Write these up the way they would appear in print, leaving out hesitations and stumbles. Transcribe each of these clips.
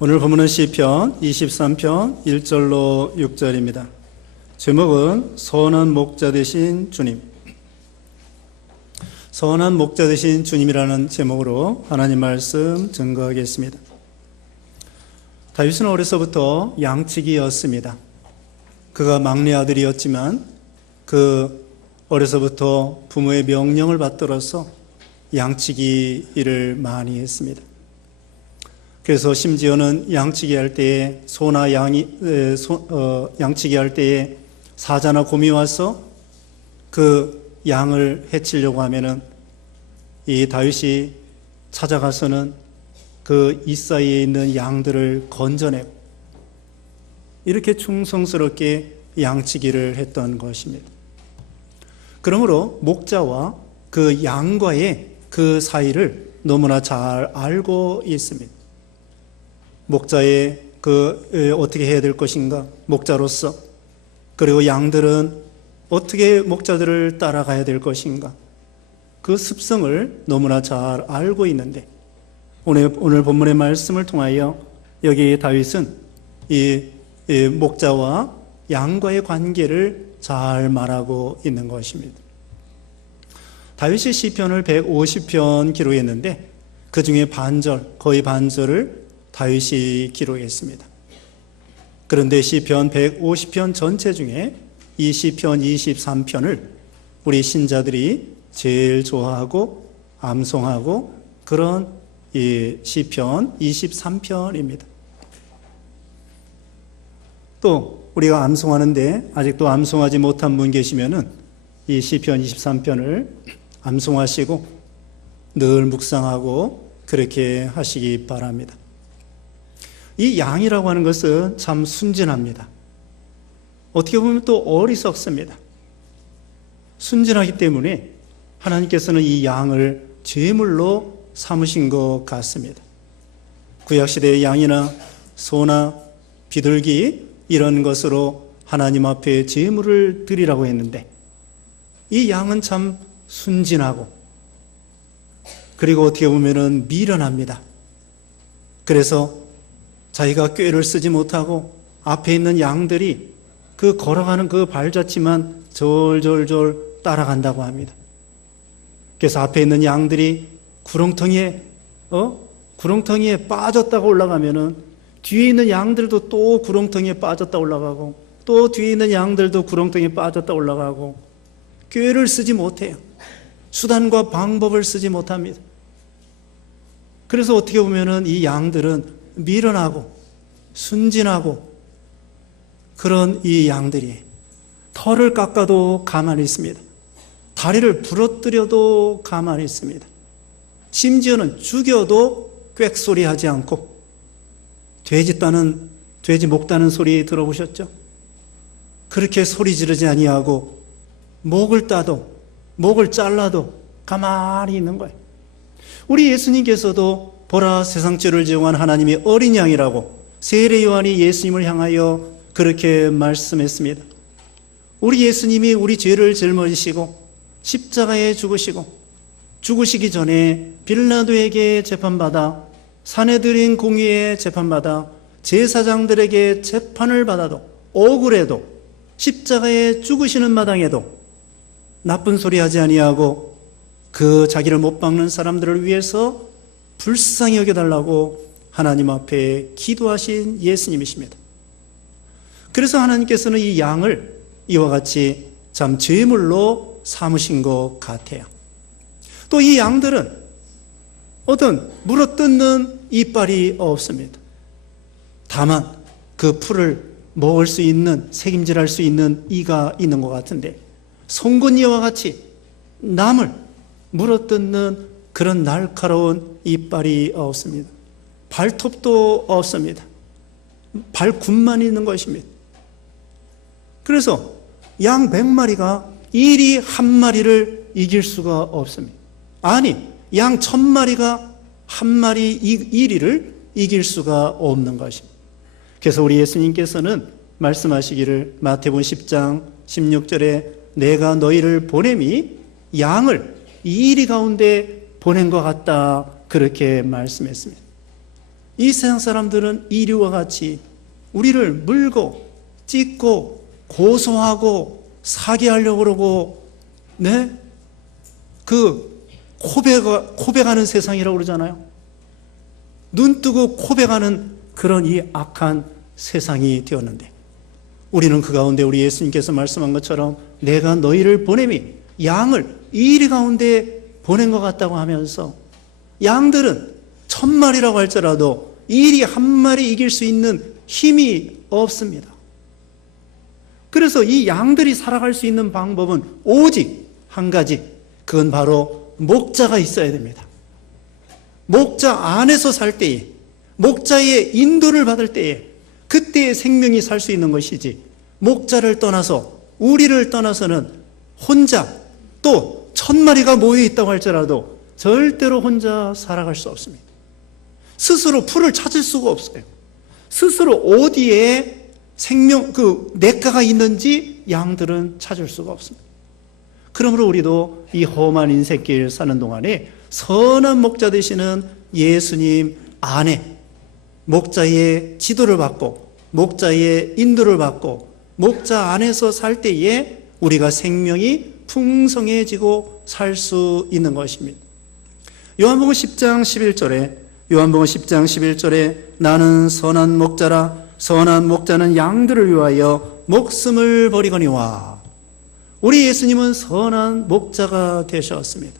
오늘 본문은 시편 23편 1절로 6절입니다. 제목은 선한 목자 되신 주님. 선한 목자 되신 주님이라는 제목으로 하나님 말씀 증거하겠습니다. 다윗은 어려서부터 양치기였습니다. 그가 막내 아들이었지만 그 어려서부터 부모의 명령을 받들어서 양치기 일을 많이 했습니다. 그래서 심지어는 양치기 할 때에 소나 양치기 할 때에 사자나 곰이 와서 그 양을 해치려고 하면은 이 다윗이 찾아가서는 그 이 사이에 있는 양들을 건져내고 이렇게 충성스럽게 양치기를 했던 것입니다. 그러므로 목자와 그 양과의 그 사이를 너무나 잘 알고 있습니다. 목자의 어떻게 해야 될 것인가, 목자로서, 그리고 양들은 어떻게 목자들을 따라가야 될 것인가, 그 습성을 너무나 잘 알고 있는데 오늘 본문의 말씀을 통하여 여기 다윗은 이 목자와 양과의 관계를 잘 말하고 있는 것입니다. 다윗이 시편을 150편 기록했는데 그 중에 거의 반절을 다윗이 기록했습니다. 그런데 시편 150편 전체 중에 이 시편 23편을 우리 신자들이 제일 좋아하고 암송하고 그런 이 시편 23편입니다. 또 우리가 암송하는데 아직도 암송하지 못한 분 계시면은 이 시편 23편을 암송하시고 늘 묵상하고 그렇게 하시기 바랍니다. 이 양이라고 하는 것은 참 순진합니다. 어떻게 보면 또 어리석습니다. 순진하기 때문에 하나님께서는 이 양을 제물로 삼으신 것 같습니다. 구약시대의 양이나 소나 비둘기 이런 것으로 하나님 앞에 제물을 드리라고 했는데 이 양은 참 순진하고 그리고 어떻게 보면 미련합니다. 그래서 자기가 꾀를 쓰지 못하고 앞에 있는 양들이 그 걸어가는 그 발자취만 졸졸졸 따라간다고 합니다. 그래서 앞에 있는 양들이 구렁텅이에 빠졌다가 올라가면은 뒤에 있는 양들도 또 구렁텅이에 빠졌다 올라가고 또 뒤에 있는 양들도 구렁텅이에 빠졌다 올라가고 꾀를 쓰지 못해요. 수단과 방법을 쓰지 못합니다. 그래서 어떻게 보면은 이 양들은 미련하고 순진하고 그런 이 양들이 털을 깎아도 가만히 있습니다. 다리를 부러뜨려도 가만히 있습니다. 심지어는 죽여도 꽥소리하지 않고 돼지 목다는 소리 들어보셨죠? 그렇게 소리 지르지 아니하고 목을 잘라도 가만히 있는 거예요. 우리 예수님께서도 보라 세상 죄를 지용한 하나님의 어린 양이라고 세례 요한이 예수님을 향하여 그렇게 말씀했습니다. 우리 예수님이 우리 죄를 짊어지시고 십자가에 죽으시기 전에 빌라도에게 재판받아 사내들인 공의에 재판받아 제사장들에게 재판을 받아도 억울해도 십자가에 죽으시는 마당에도 나쁜 소리 하지 아니하고 그 자기를 못 박는 사람들을 위해서 불쌍히 여겨달라고 하나님 앞에 기도하신 예수님이십니다. 그래서 하나님께서는 이 양을 이와 같이 참 제물로 삼으신 것 같아요. 또 이 양들은 어떤 물어뜯는 이빨이 없습니다. 다만 그 풀을 먹을 수 있는, 책임질할 수 있는 이가 있는 것 같은데 송곳니와 같이 남을 물어뜯는 그런 날카로운 이빨이 없습니다. 발톱도 없습니다. 발굽만 있는 것입니다. 그래서 양 100마리가 이리 한 마리를 이길 수가 없습니다. 아니, 양 1000마리가 한 마리 이리를 이길 수가 없는 것입니다. 그래서 우리 예수님께서는 말씀하시기를 마태복음 10장 16절에 내가 너희를 보냄이 양을 이리 가운데 보낸 것 같다 그렇게 말씀했습니다. 이 세상 사람들은 이리와 같이 우리를 물고 찢고 고소하고 사게 하려고 그러고, 네? 고백하는 세상이라고 그러잖아요. 눈 뜨고 고백하는 그런 이 악한 세상이 되었는데, 우리는 그 가운데 우리 예수님께서 말씀한 것처럼 내가 너희를 보냄이 양을 이리 가운데 보낸 것 같다고 하면서, 양들은 1000마리라고 할지라도 이리 한 마리 이길 수 있는 힘이 없습니다. 그래서 이 양들이 살아갈 수 있는 방법은 오직 한 가지, 그건 바로 목자가 있어야 됩니다. 목자 안에서 살 때에, 목자의 인도를 받을 때에, 그때의 생명이 살 수 있는 것이지, 목자를 떠나서, 우리를 떠나서는 혼자, 또 1000마리가 모여 있다고 할지라도 절대로 혼자 살아갈 수 없습니다. 스스로 풀을 찾을 수가 없어요. 스스로 어디에 생명, 냇가가 있는지 양들은 찾을 수가 없습니다. 그러므로 우리도 이 험한 인생길 사는 동안에 선한 목자 되시는 예수님 안에 목자의 지도를 받고, 목자의 인도를 받고, 목자 안에서 살 때에 우리가 생명이 풍성해지고 살 수 있는 것입니다. 요한복음 10장 11절에 나는 선한 목자라, 선한 목자는 양들을 위하여 목숨을 버리거니와. 우리 예수님은 선한 목자가 되셨습니다.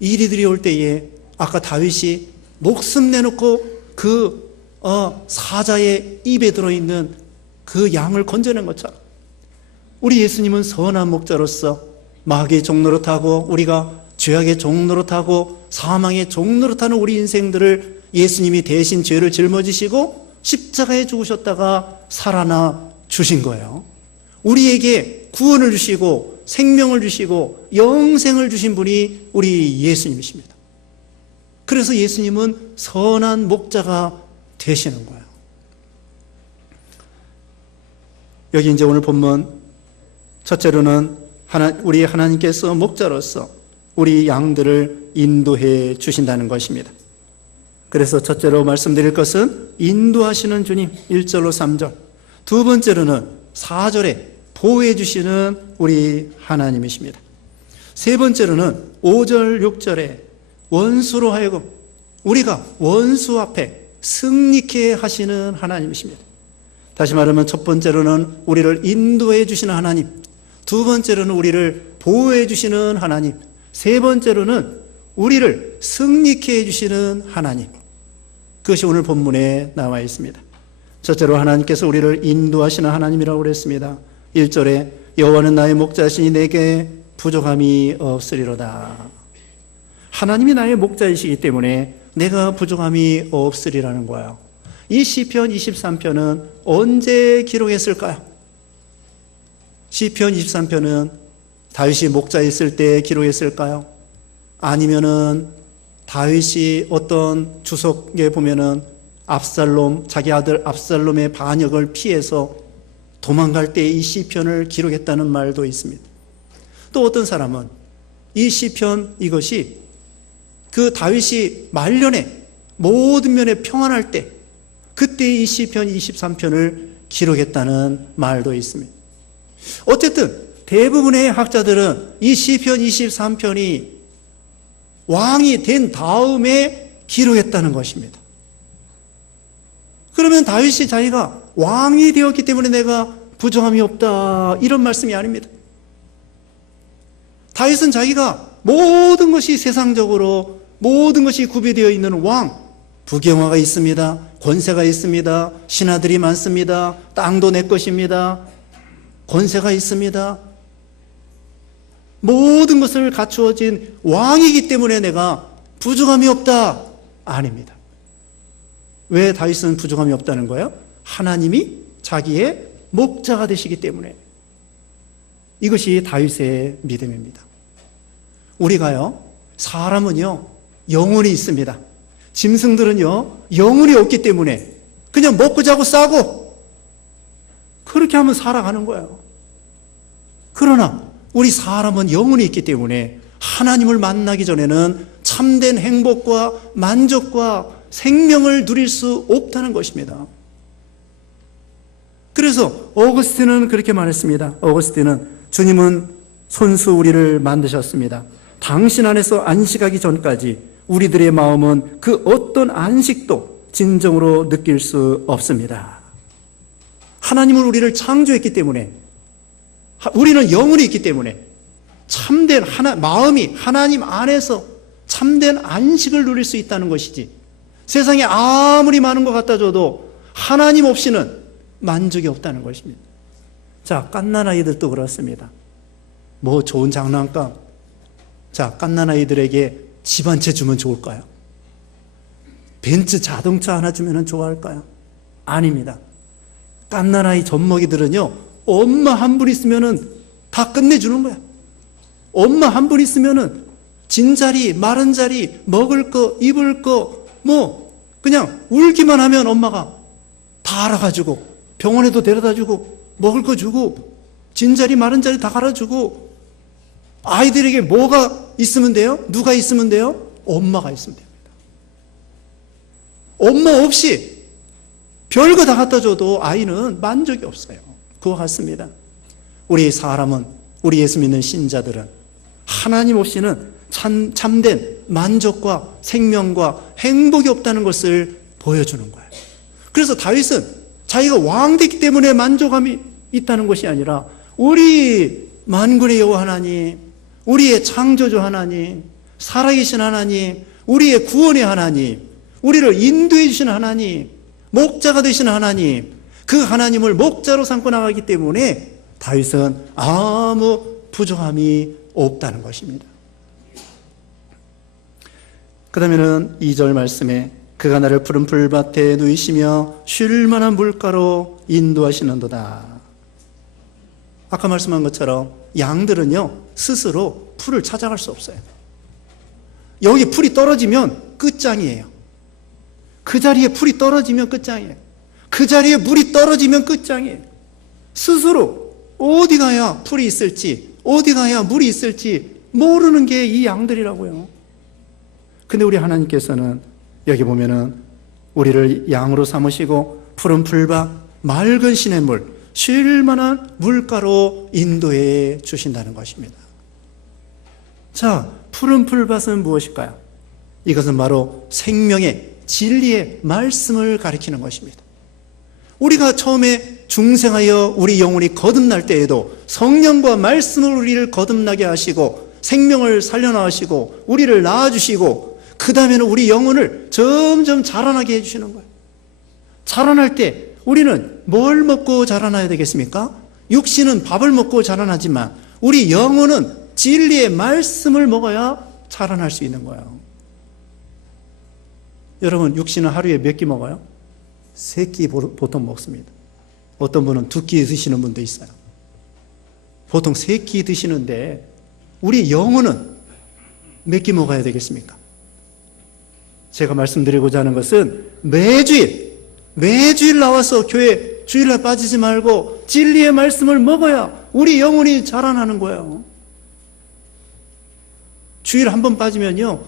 이리들이 올 때에 아까 다윗이 목숨 내놓고 그 사자의 입에 들어있는 그 양을 건져낸 것처럼, 우리 예수님은 선한 목자로서 마귀의 종노릇하고 우리가 죄악의 종노릇하고 사망의 종노릇하는 우리 인생들을 예수님이 대신 죄를 짊어지시고 십자가에 죽으셨다가 살아나 주신 거예요. 우리에게 구원을 주시고 생명을 주시고 영생을 주신 분이 우리 예수님이십니다. 그래서 예수님은 선한 목자가 되시는 거예요. 여기 이제 오늘 본문 첫째로는 우리 하나님께서 목자로서 우리 양들을 인도해 주신다는 것입니다. 그래서 첫째로 말씀드릴 것은 인도하시는 주님, 1절로 3절. 두 번째로는 4절에 보호해 주시는 우리 하나님이십니다. 세 번째로는 5절, 6절에 원수로 하여금 우리가 원수 앞에 승리케 하시는 하나님이십니다. 다시 말하면 첫 번째로는 우리를 인도해 주시는 하나님, 두 번째로는 우리를 보호해 주시는 하나님, 세 번째로는 우리를 승리케 해주시는 하나님. 그것이 오늘 본문에 나와 있습니다. 첫째로 하나님께서 우리를 인도하시는 하나님이라고 그랬습니다. 1절에 여호와는 나의 목자시니 내게 부족함이 없으리로다. 하나님이 나의 목자이시기 때문에 내가 부족함이 없으리라는 거예요. 이 시편 23편은 언제 기록했을까요? 시편 23편은 다윗이 목자였을 때 기록했을까요? 아니면은 다윗이 어떤 주석에 보면은 자기 아들 압살롬의 반역을 피해서 도망갈 때 이 시편을 기록했다는 말도 있습니다. 또 어떤 사람은 이 시편, 이것이 그 다윗이 말년에 모든 면에 평안할 때 그때 이 시편 23편을 기록했다는 말도 있습니다. 어쨌든 대부분의 학자들은 이 시편 23편이 왕이 된 다음에 기록했다는 것입니다. 그러면 다윗이 자기가 왕이 되었기 때문에 내가 부족함이 없다, 이런 말씀이 아닙니다. 다윗은 자기가 모든 것이 세상적으로 모든 것이 구비되어 있는 왕, 부경화가 있습니다, 권세가 있습니다, 신하들이 많습니다, 땅도 내 것입니다, 권세가 있습니다, 모든 것을 갖추어진 왕이기 때문에 내가 부족함이 없다, 아닙니다. 왜 다윗은 부족함이 없다는 거예요? 하나님이 자기의 목자가 되시기 때문에. 이것이 다윗의 믿음입니다. 우리가요, 사람은요 영혼이 있습니다. 짐승들은요 영혼이 없기 때문에 그냥 먹고 자고 싸고 그렇게 하면 살아가는 거예요. 그러나 우리 사람은 영혼이 있기 때문에 하나님을 만나기 전에는 참된 행복과 만족과 생명을 누릴 수 없다는 것입니다. 그래서 어거스틴은 그렇게 말했습니다. 어거스틴은 주님은 손수 우리를 만드셨습니다. 당신 안에서 안식하기 전까지 우리들의 마음은 그 어떤 안식도 진정으로 느낄 수 없습니다. 하나님은 우리를 창조했기 때문에, 우리는 영혼이 있기 때문에 참된 마음이 하나님 안에서 참된 안식을 누릴 수 있다는 것이지, 세상에 아무리 많은 것 갖다 줘도 하나님 없이는 만족이 없다는 것입니다. 자, 갓난아이들도 그렇습니다. 뭐 좋은 장난감, 자, 갓난아이들에게 집 한 채 주면 좋을까요? 벤츠 자동차 하나 주면 좋아할까요? 아닙니다. 갓난아이 젖먹이들은요, 엄마 한 분 있으면 다 끝내주는 거야. 엄마 한 분 있으면 진자리, 마른 자리, 먹을 거, 입을 거, 뭐 그냥 울기만 하면 엄마가 다 알아가지고 병원에도 데려다주고 먹을 거 주고 진자리, 마른 자리 다 갈아주고, 아이들에게 뭐가 있으면 돼요? 누가 있으면 돼요? 엄마가 있으면 됩니다. 엄마 없이 별거 다 갖다 줘도 아이는 만족이 없어요. 그와 같습니다. 우리 사람은, 우리 예수 믿는 신자들은 하나님 없이는 참된 만족과 생명과 행복이 없다는 것을 보여주는 거예요. 그래서 다윗은 자기가 왕 됐기 때문에 만족감이 있다는 것이 아니라, 우리 만군의 여호와 하나님, 우리의 창조주 하나님, 살아계신 하나님, 우리의 구원의 하나님, 우리를 인도해 주신 하나님, 목자가 되신 하나님, 그 하나님을 목자로 삼고 나가기 때문에 다윗은 아무 부족함이 없다는 것입니다. 그 다음에는 2절 말씀에 그가 나를 푸른 풀밭에 누이시며 쉴 만한 물가로 인도하시는도다. 아까 말씀한 것처럼 양들은요, 스스로 풀을 찾아갈 수 없어요. 여기 풀이 떨어지면 끝장이에요. 그 자리에 풀이 떨어지면 끝장이에요. 그 자리에 물이 떨어지면 끝장이에요. 스스로 어디 가야 풀이 있을지, 어디 가야 물이 있을지 모르는 게 이 양들이라고요. 근데 우리 하나님께서는 여기 보면은 우리를 양으로 삼으시고 푸른 풀밭, 맑은 시냇물, 쉴 만한 물가로 인도해 주신다는 것입니다. 자, 푸른 풀밭은 무엇일까요? 이것은 바로 생명의 진리의 말씀을 가리키는 것입니다. 우리가 처음에 중생하여 우리 영혼이 거듭날 때에도 성령과 말씀을 우리를 거듭나게 하시고 생명을 살려나가시고 우리를 낳아주시고, 그 다음에는 우리 영혼을 점점 자라나게 해주시는 거예요. 자라날 때 우리는 뭘 먹고 자라나야 되겠습니까? 육신은 밥을 먹고 자라나지만 우리 영혼은 진리의 말씀을 먹어야 자라날 수 있는 거예요. 여러분, 육신은 하루에 몇 끼 먹어요? 3끼 보통 먹습니다. 어떤 분은 2끼 드시는 분도 있어요. 보통 3끼 드시는데 우리 영혼은 몇 끼 먹어야 되겠습니까? 제가 말씀드리고자 하는 것은 매주일 나와서 교회 주일날 빠지지 말고 진리의 말씀을 먹어야 우리 영혼이 자라나는 거예요. 주일 한 번 빠지면요,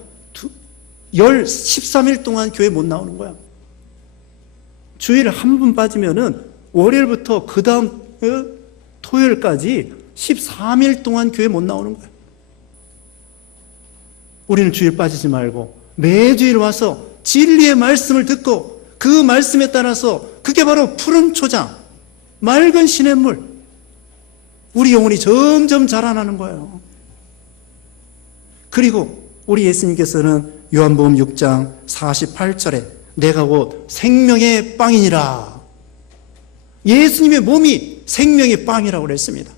13일 동안 교회 못 나오는 거야. 주일 한 번 빠지면은 월요일부터 그 다음 토요일까지 13일 동안 교회 못 나오는 거야. 우리는 주일 빠지지 말고 매주일 와서 진리의 말씀을 듣고 그 말씀에 따라서, 그게 바로 푸른 초장, 맑은 시냇물, 우리 영혼이 점점 자라나는 거예요. 그리고 우리 예수님께서는 요한복음 6장 48절에 내가 곧 생명의 빵이니라. 예수님의 몸이 생명의 빵이라고 그랬습니다.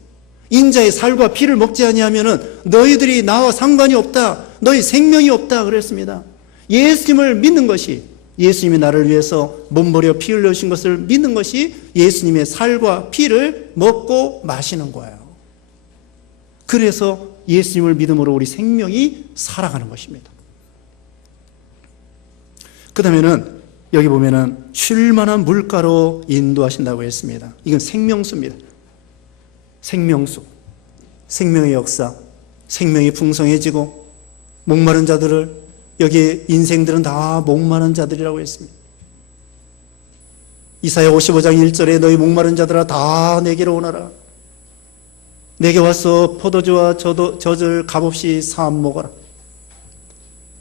인자의 살과 피를 먹지 아니하면은 너희들이 나와 상관이 없다, 너희 생명이 없다 그랬습니다. 예수님을 믿는 것이, 예수님이 나를 위해서 몸버려 피 흘려주신 것을 믿는 것이 예수님의 살과 피를 먹고 마시는 거예요. 그래서 예수님을 믿음으로 우리 생명이 살아가는 것입니다. 그 다음에는 여기 보면은 쉴 만한 물가로 인도하신다고 했습니다. 이건 생명수입니다. 생명수, 생명의 역사, 생명이 풍성해지고 목마른 자들을 여기 인생들은 다 목마른 자들이라고 했습니다. 이사야 55장 1절에 너희 목마른 자들아 다 내게로 오너라. 내게 와서 포도주와 젖을 값없이 사안 먹어라.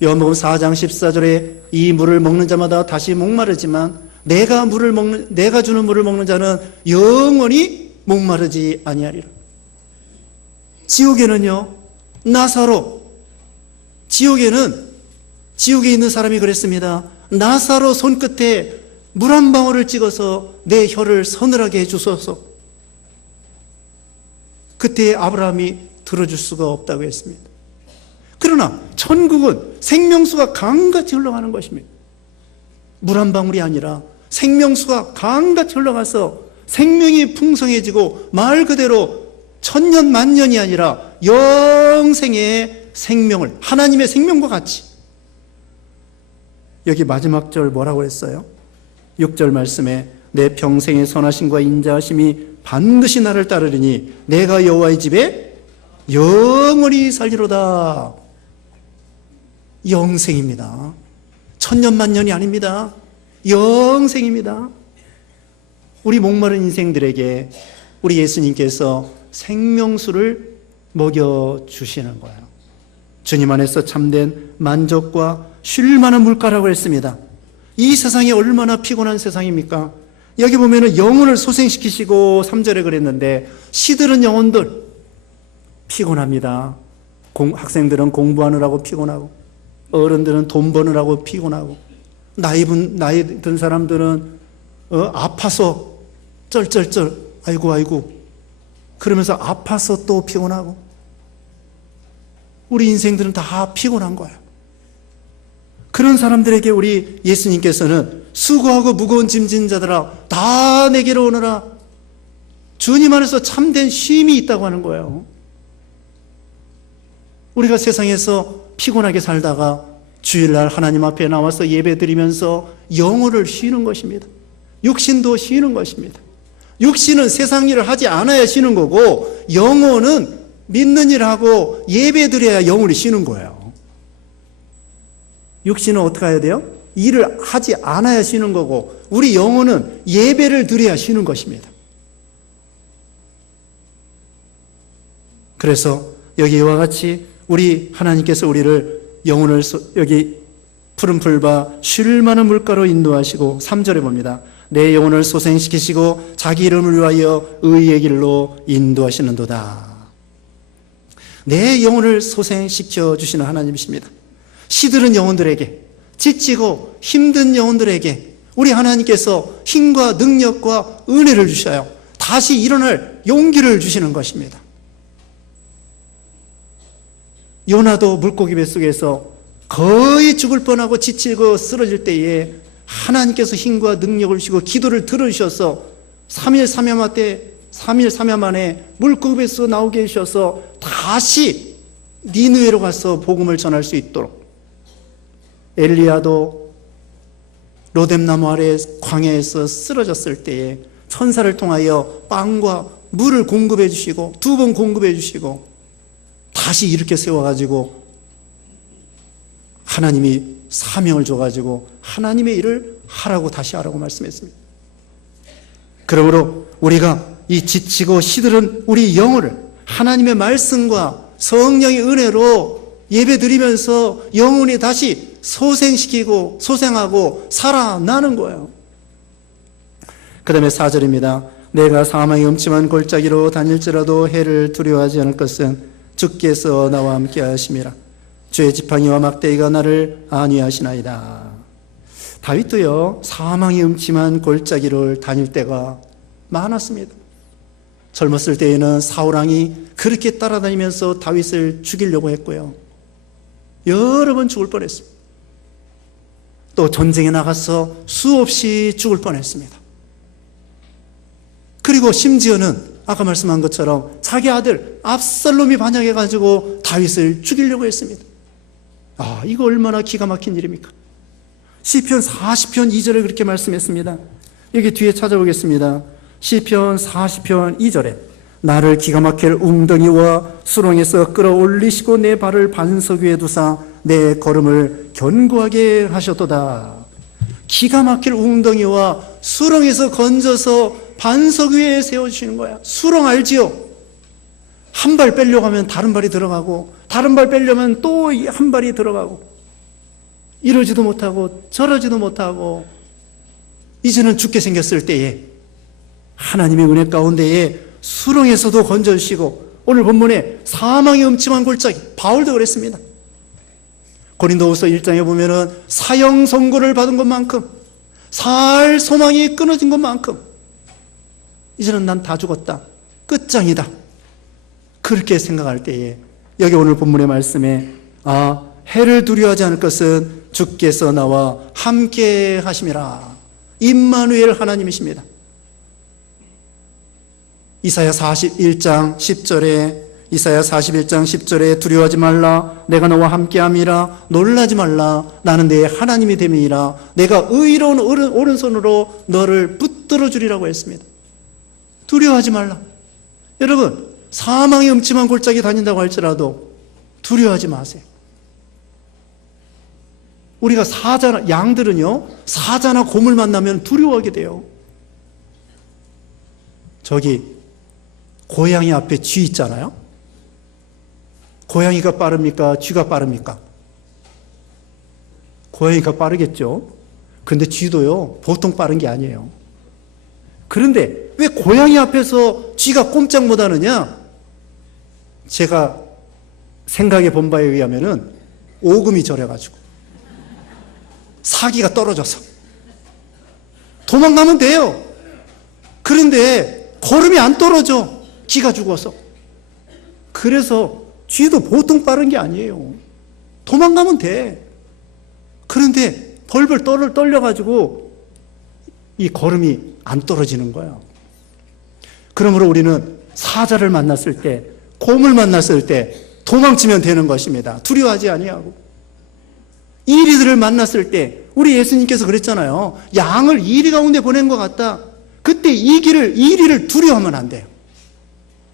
요한복음 4장 14절에 이 물을 먹는 자마다 다시 목마르지만 내가 주는 물을 먹는 자는 영원히 목마르지 아니하리라. 지옥에 있는 사람이 그랬습니다. 나사로 손끝에 물 한 방울을 찍어서 내 혀를 서늘하게 해주소서. 그때 아브라함이 들어줄 수가 없다고 했습니다. 그러나 천국은 생명수가 강같이 흘러가는 것입니다. 물 한 방울이 아니라 생명수가 강같이 흘러가서 생명이 풍성해지고 말 그대로 천년 만년이 아니라 영생의 생명을, 하나님의 생명과 같이. 여기 마지막 절 뭐라고 했어요? 6절 말씀에 내 평생의 선하심과 인자하심이 반드시 나를 따르리니 내가 여호와의 집에 영원히 살리로다. 영생입니다. 천년 만년이 아닙니다. 영생입니다. 우리 목마른 인생들에게 우리 예수님께서 생명수를 먹여주시는 거예요. 주님 안에서 참된 만족과 쉴 만한 물가라고 했습니다. 이 세상이 얼마나 피곤한 세상입니까? 여기 보면은 영혼을 소생시키시고 3절에 그랬는데 시들은 영혼들 피곤합니다. 학생들은 공부하느라고 피곤하고 어른들은 돈 버느라고 피곤하고 나이 든 사람들은 아파서 쩔쩔쩔 아이고 그러면서 아파서 또 피곤하고 우리 인생들은 다 피곤한 거예요. 그런 사람들에게 우리 예수님께서는 수고하고 무거운 짐진 자들아 다 내게로 오너라. 주님 안에서 참된 쉼이 있다고 하는 거예요. 우리가 세상에서 피곤하게 살다가 주일날 하나님 앞에 나와서 예배드리면서 영혼을 쉬는 것입니다. 육신도 쉬는 것입니다. 육신은 세상 일을 하지 않아야 쉬는 거고 영혼은 믿는 일을 하고 예배드려야 영혼이 쉬는 거예요. 육신은 어떻게 해야 돼요? 일을 하지 않아야 쉬는 거고 우리 영혼은 예배를 드려야 쉬는 것입니다. 그래서 여기 이와 같이 우리 하나님께서 우리를 영혼을 여기 푸른 풀과 쉴 만한 물가로 인도하시고 3절에 봅니다. 내 영혼을 소생시키시고 자기 이름을 위하여 의의 길로 인도하시는도다. 내 영혼을 소생시켜 주시는 하나님이십니다. 시들은 영혼들에게, 지치고 힘든 영혼들에게 우리 하나님께서 힘과 능력과 은혜를 주셔요. 다시 일어날 용기를 주시는 것입니다. 요나도 물고기 뱃속에서 거의 죽을 뻔하고 지치고 쓰러질 때에 하나님께서 힘과 능력을 주시고 기도를 들어주셔서 3일 3일 만에 물고기 뱃속에서 나오게 해주셔서 다시 니느웨로 가서 복음을 전할 수 있도록, 엘리야도 로뎀나무 아래 광야에서 쓰러졌을 때에 천사를 통하여 빵과 물을 공급해 주시고 2번 공급해 주시고 다시 일으켜 세워가지고 하나님이 사명을 줘가지고 하나님의 일을 하라고 다시 하라고 말씀했습니다. 그러므로 우리가 이 지치고 시들은 우리 영혼을 하나님의 말씀과 성령의 은혜로 예배드리면서 영혼이 다시 소생시키고 소생하고 살아나는 거예요. 그 다음에 4절입니다. 내가 사망의 음침한 골짜기로 다닐지라도 해를 두려워하지 않을 것은 주께서 나와 함께 하심이라. 주의 지팡이와 막대기가 나를 안위하시나이다. 다윗도요 사망의 음침한 골짜기를 다닐 때가 많았습니다. 젊었을 때에는 사울왕이 그렇게 따라다니면서 다윗을 죽이려고 했고요, 여러 번 죽을 뻔했습니다. 또 전쟁에 나가서 수없이 죽을 뻔했습니다. 그리고 심지어는 아까 말씀한 것처럼 자기 아들 압살롬이 반역해가지고 다윗을 죽이려고 했습니다. 이거 얼마나 기가 막힌 일입니까? 시편 40편 2절에 그렇게 말씀했습니다. 여기 뒤에 찾아보겠습니다. 시편 40편 2절에 나를 기가 막힐 웅덩이와 수렁에서 끌어올리시고 내 발을 반석 위에 두사 내 걸음을 견고하게 하셨도다. 기가 막힐 웅덩이와 수렁에서 건져서 반석 위에 세워주시는 거야. 수렁 알지요? 한 발 빼려고 하면 다른 발이 들어가고, 다른 발 빼려면 또 한 발이 들어가고, 이러지도 못하고 저러지도 못하고, 이제는 죽게 생겼을 때에 하나님의 은혜 가운데에 수렁에서도 건져주시고, 오늘 본문에 사망의 음침한 골짜기, 바울도 그랬습니다. 고린도후서 1장에 보면은 사형 선고를 받은 것만큼, 살 소망이 끊어진 것만큼 이제는 난 다 죽었다, 끝장이다, 그렇게 생각할 때에 여기 오늘 본문의 말씀에 해를 두려워하지 않을 것은 주께서 나와 함께 하심이라. 임마누엘 하나님이십니다. 이사야 41장 10절에 두려워하지 말라, 내가 너와 함께함이라. 놀라지 말라, 나는 내 하나님이 됨이니라. 내가 의로운 오른손으로 너를 붙들어 주리라고 했습니다. 두려워하지 말라. 여러분, 사망의 음침한 골짜기 다닌다고 할지라도 두려워하지 마세요. 우리가 양들은요, 사자나 곰을 만나면 두려워하게 돼요. 저기 고양이 앞에 쥐 있잖아요. 고양이가 빠릅니까? 쥐가 빠릅니까? 고양이가 빠르겠죠. 근데 쥐도요, 보통 빠른 게 아니에요. 그런데 왜 고양이 앞에서 쥐가 꼼짝 못 하느냐? 제가 생각해 본 바에 의하면은 오금이 저려가지고, 사기가 떨어져서 도망가면 돼요. 그런데 걸음이 안 떨어져, 기가 죽어서. 그래서 쥐도 보통 빠른 게 아니에요. 도망가면 돼. 그런데 벌벌 떨려가지고 이 걸음이 안 떨어지는 거예요. 그러므로 우리는 사자를 만났을 때, 곰을 만났을 때 도망치면 되는 것입니다. 두려워하지 아니하고. 이리들을 만났을 때, 우리 예수님께서 그랬잖아요. 양을 이리 가운데 보낸 것 같다. 그때 이리를 두려워하면 안 돼요.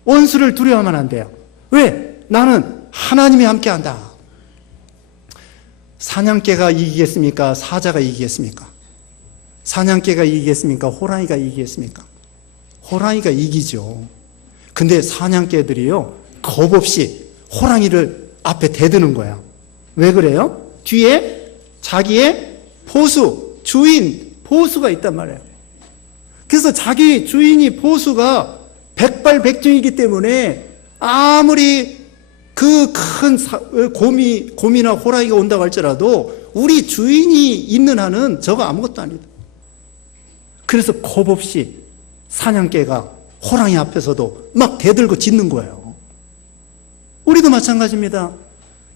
원수를 두려워하면 안 돼요. 왜? 나는 하나님이 함께한다. 사냥개가 이기겠습니까? 사자가 이기겠습니까? 사냥개가 이기겠습니까? 호랑이가 이기겠습니까? 호랑이가 이기죠. 근데 사냥개들이요, 겁 없이 호랑이를 앞에 대드는 거야. 왜 그래요? 뒤에 자기의 주인, 보수가 있단 말이에요. 그래서 자기 주인이, 보수가 백발백중이기 때문에 아무리 그 큰 곰이나 호랑이가 온다고 할지라도 우리 주인이 있는 한은 저거 아무것도 아니다. 그래서 겁 없이 사냥개가 호랑이 앞에서도 막 대들고 짖는 거예요. 우리도 마찬가지입니다.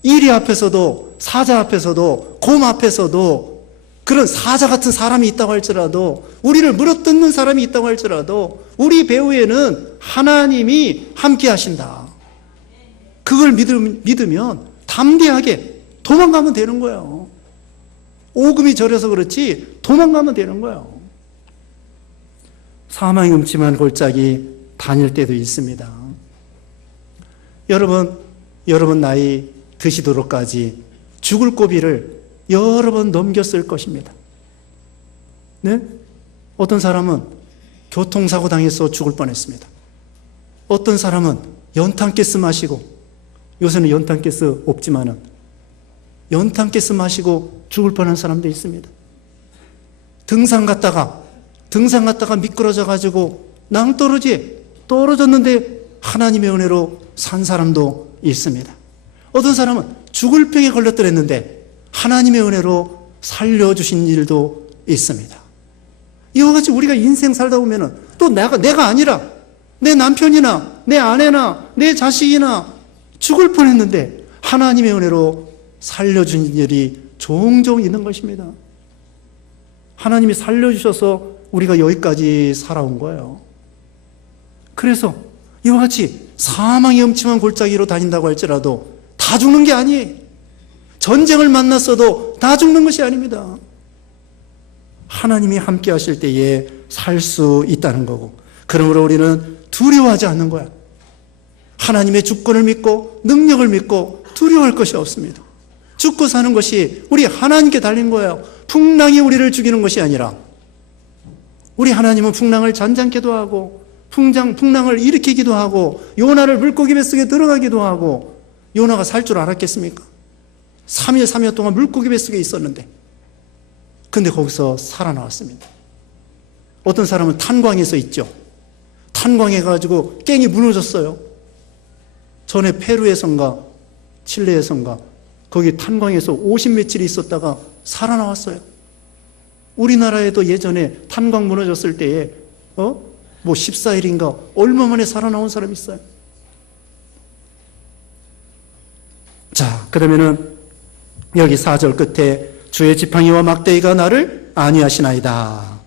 이리 앞에서도, 사자 앞에서도, 곰 앞에서도 그런 사자 같은 사람이 있다고 할지라도, 우리를 물어뜯는 사람이 있다고 할지라도 우리 배후에는 하나님이 함께 하신다. 그걸 믿으면 담대하게 도망가면 되는 거예요. 오금이 저려서 그렇지 도망가면 되는 거예요. 사망의 음침한 골짜기 다닐 때도 있습니다. 여러분 나이 드시도록까지 죽을 고비를 여러 번 넘겼을 것입니다. 네? 어떤 사람은 교통사고 당해서 죽을 뻔했습니다. 어떤 사람은 연탄가스 마시고, 요새는 연탄가스 없지만은 연탄가스 마시고 죽을 뻔한 사람도 있습니다. 등산 갔다가 미끄러져 가지고 떨어졌는데 하나님의 은혜로 산 사람도 있습니다. 어떤 사람은 죽을 병에 걸렸더랬는데 하나님의 은혜로 살려주신 일도 있습니다. 이와 같이 우리가 인생 살다 보면은 또 내가 아니라 내 남편이나 내 아내나 내 자식이나 죽을 뻔했는데 하나님의 은혜로 살려준 일이 종종 있는 것입니다. 하나님이 살려주셔서 우리가 여기까지 살아온 거예요. 그래서 이와 같이 사망의 음침한 골짜기로 다닌다고 할지라도 다 죽는 게 아니에요. 전쟁을 만났어도 다 죽는 것이 아닙니다. 하나님이 함께 하실 때에 살 수 있다는 거고, 그러므로 우리는 두려워하지 않는 거야. 하나님의 주권을 믿고 능력을 믿고 두려워할 것이 없습니다. 죽고 사는 것이 우리 하나님께 달린 거예요. 풍랑이 우리를 죽이는 것이 아니라 우리 하나님은 풍랑을 잔잔케도 하고 풍랑을 일으키기도 하고 요나를 물고기 뱃속에 들어가기도 하고 요나가 살 줄 알았겠습니까? 3일 3일 동안 물고기 뱃속에 있었는데 근데 거기서 살아나왔습니다. 어떤 사람은 탄광에서 있죠. 탄광해가지고 깽이 무너졌어요. 전에 페루에선가 칠레에선가 거기 탄광에서 50며칠 있었다가 살아나왔어요. 우리나라에도 예전에 탄광 무너졌을 때에 뭐 14일인가 얼마 만에 살아나온 사람이 있어요. 자, 그러면은 여기 4절 끝에 주의 지팡이와 막대기가 나를 안위하시나이다.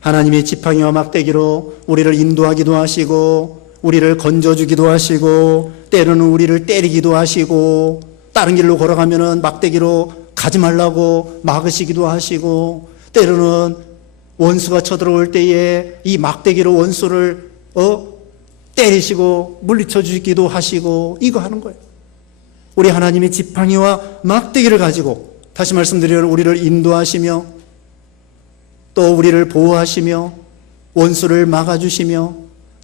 하나님의 지팡이와 막대기로 우리를 인도하기도 하시고 우리를 건져주기도 하시고 때로는 우리를 때리기도 하시고 다른 길로 걸어가면은 막대기로 가지 말라고 막으시기도 하시고 때로는 원수가 쳐들어올 때에 이 막대기로 원수를 때리시고 물리쳐 주기도 하시고 이거 하는 거예요. 우리 하나님의 지팡이와 막대기를 가지고 다시 말씀드리면 우리를 인도하시며 또 우리를 보호하시며 원수를 막아주시며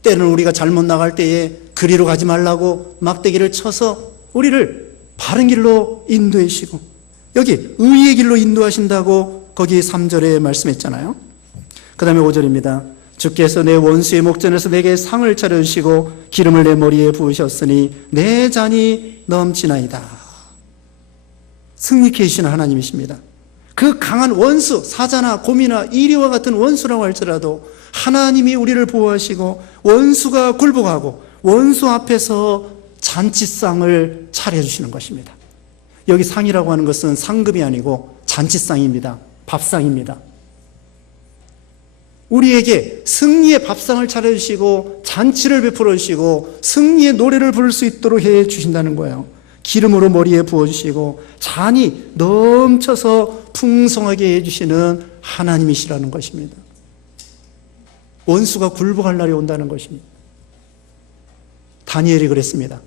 때로는 우리가 잘못 나갈 때에 그리로 가지 말라고 막대기를 쳐서 우리를 바른 길로 인도하시고 여기 의의 길로 인도하신다고 거기 3절에 말씀했잖아요. 그 다음에 5절입니다. 주께서 내 원수의 목전에서 내게 상을 차려주시고 기름을 내 머리에 부으셨으니 내 잔이 넘치나이다. 승리케 해주시는 하나님이십니다. 그 강한 원수, 사자나 곰이나 이리와 같은 원수라고 할지라도 하나님이 우리를 보호하시고 원수가 굴복하고 원수 앞에서 잔치상을 차려주시는 것입니다. 여기 상이라고 하는 것은 상급이 아니고 잔치상입니다. 밥상입니다. 우리에게 승리의 밥상을 차려주시고 잔치를 베풀어 주시고 승리의 노래를 부를 수 있도록 해 주신다는 거예요. 기름으로 머리에 부어주시고 잔이 넘쳐서 풍성하게 해주시는 하나님이시라는 것입니다. 원수가 굴복할 날이 온다는 것입니다. 다니엘이 그랬습니다.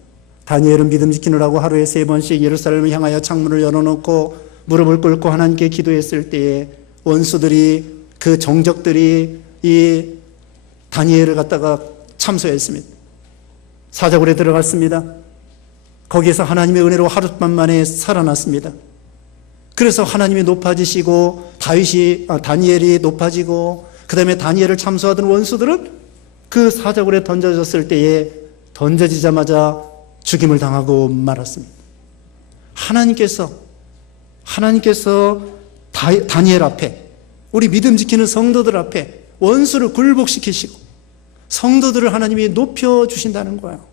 다니엘은 믿음 지키느라고 하루에 3번씩 예루살렘을 향하여 창문을 열어놓고 무릎을 꿇고 하나님께 기도했을 때에 원수들이 그 정적들이 이 다니엘을 갖다가 참소했습니다. 사자굴에 들어갔습니다. 거기에서 하나님의 은혜로 하룻밤 만에 살아났습니다. 그래서 하나님이 높아지시고 다니엘이 높아지고 그 다음에 다니엘을 참소하던 원수들은 그 사자굴에 던져졌을 때에 던져지자마자 죽임을 당하고 말았습니다. 하나님께서 다니엘 앞에 우리 믿음 지키는 성도들 앞에 원수를 굴복시키시고 성도들을 하나님이 높여주신다는 거예요.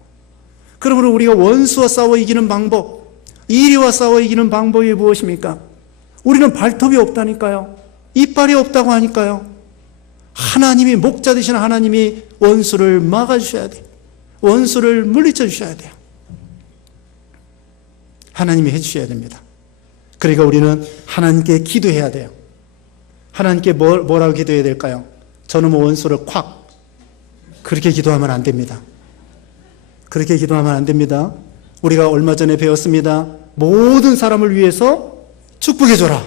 그러므로 우리가 원수와 싸워 이기는 방법, 이리와 싸워 이기는 방법이 무엇입니까? 우리는 발톱이 없다니까요. 이빨이 없다고 하니까요. 하나님이 목자 되시는 하나님이 원수를 막아주셔야 돼요. 원수를 물리쳐 주셔야 돼요. 하나님이 해주셔야 됩니다. 그러니까 우리는 하나님께 기도해야 돼요. 하나님께 뭐라고 기도해야 될까요? 저는 원수를 콱 그렇게 기도하면 안 됩니다. 그렇게 기도하면 안 됩니다. 우리가 얼마 전에 배웠습니다. 모든 사람을 위해서 축복해줘라.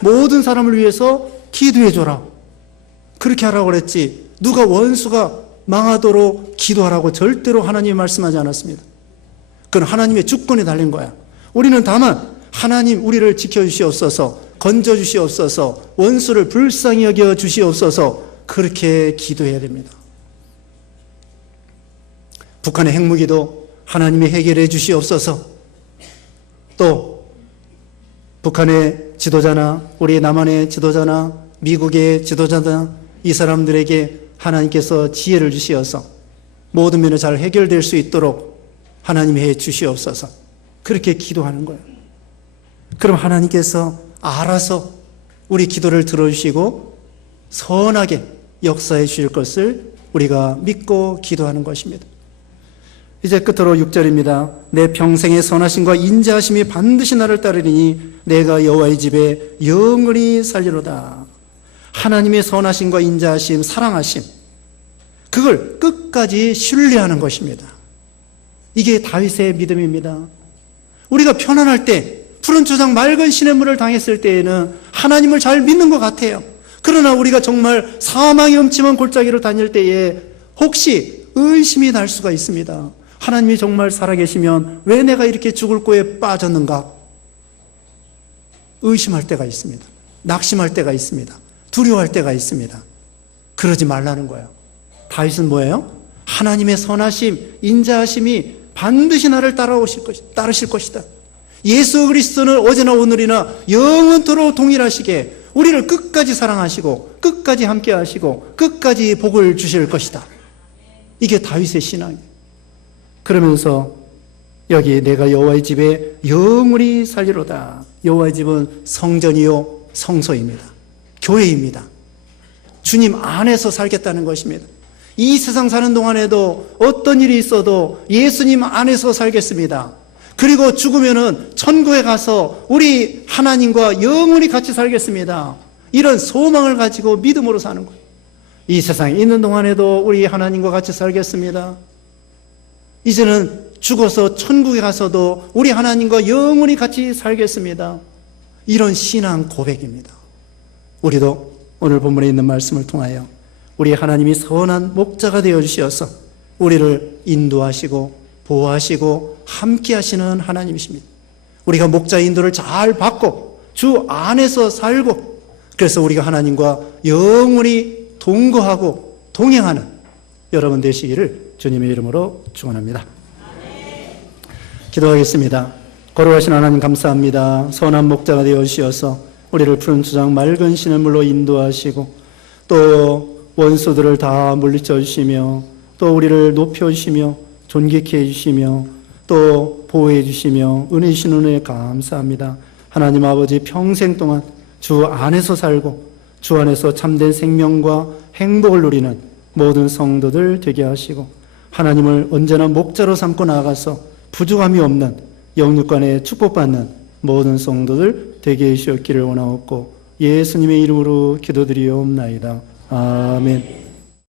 모든 사람을 위해서 기도해줘라. 그렇게 하라고 그랬지 누가 원수가 망하도록 기도하라고 절대로 하나님이 말씀하지 않았습니다. 그건 하나님의 주권에 달린 거야. 우리는 다만 하나님 우리를 지켜주시옵소서, 건져주시옵소서, 원수를 불쌍히 여겨 주시옵소서 그렇게 기도해야 됩니다. 북한의 핵무기도 하나님이 해결해 주시옵소서. 또 북한의 지도자나 우리 남한의 지도자나 미국의 지도자나 이 사람들에게 하나님께서 지혜를 주시어서 모든 면에 잘 해결될 수 있도록 하나님이 해 주시옵소서. 그렇게 기도하는 거예요. 그럼 하나님께서 알아서 우리 기도를 들어주시고 선하게 역사해 주실 것을 우리가 믿고 기도하는 것입니다. 이제 끝으로 6절입니다. 내 평생의 선하심과 인자하심이 반드시 나를 따르리니 내가 여호와의 집에 영원히 살리로다. 하나님의 선하심과 인자하심, 사랑하심, 그걸 끝까지 신뢰하는 것입니다. 이게 다윗의 믿음입니다. 우리가 편안할 때, 푸른 초장 맑은 시냇물을 당했을 때에는 하나님을 잘 믿는 것 같아요. 그러나 우리가 정말 사망의 음침한 골짜기로 다닐 때에 혹시 의심이 날 수가 있습니다. 하나님이 정말 살아계시면 왜 내가 이렇게 죽을 고에 빠졌는가? 의심할 때가 있습니다. 낙심할 때가 있습니다. 두려워할 때가 있습니다. 그러지 말라는 거예요. 다윗은 뭐예요? 하나님의 선하심, 인자하심이 반드시 나를 따르실 것이다. 예수 그리스도는 어제나 오늘이나 영원토록 동일하시게 우리를 끝까지 사랑하시고 끝까지 함께 하시고 끝까지 복을 주실 것이다. 이게 다윗의 신앙이에요. 그러면서 여기 내가 여호와의 집에 영원히 살리로다. 여호와의 집은 성전이요 성소입니다. 교회입니다. 주님 안에서 살겠다는 것입니다. 이 세상 사는 동안에도 어떤 일이 있어도 예수님 안에서 살겠습니다. 그리고 죽으면은 천국에 가서 우리 하나님과 영원히 같이 살겠습니다. 이런 소망을 가지고 믿음으로 사는 거예요. 이 세상에 있는 동안에도 우리 하나님과 같이 살겠습니다. 이제는 죽어서 천국에 가서도 우리 하나님과 영원히 같이 살겠습니다. 이런 신앙 고백입니다. 우리도 오늘 본문에 있는 말씀을 통하여 우리 하나님이 선한 목자가 되어주시어서 우리를 인도하시고 보호하시고 함께 하시는 하나님이십니다. 우리가 목자의 인도를 잘 받고 주 안에서 살고 그래서 우리가 하나님과 영원히 동거하고 동행하는 여러분 되시기를 주님의 이름으로 축원합니다. 기도하겠습니다. 거룩하신 하나님 감사합니다. 선한 목자가 되어주시어서 우리를 푸른 초장 맑은 시냇물로 인도하시고 또 원수들을 다 물리쳐 주시며 또 우리를 높여주시며 존귀케 해주시며 또 보호해 주시며 은혜 주신 은혜에 감사합니다. 하나님 아버지 평생 동안 주 안에서 살고 주 안에서 참된 생명과 행복을 누리는 모든 성도들 되게 하시고 하나님을 언제나 목자로 삼고 나아가서 부족함이 없는 영육간에 축복받는 모든 성도들 되게 해주셨기를 원하옵고 예수님의 이름으로 기도드리옵나이다. 아멘.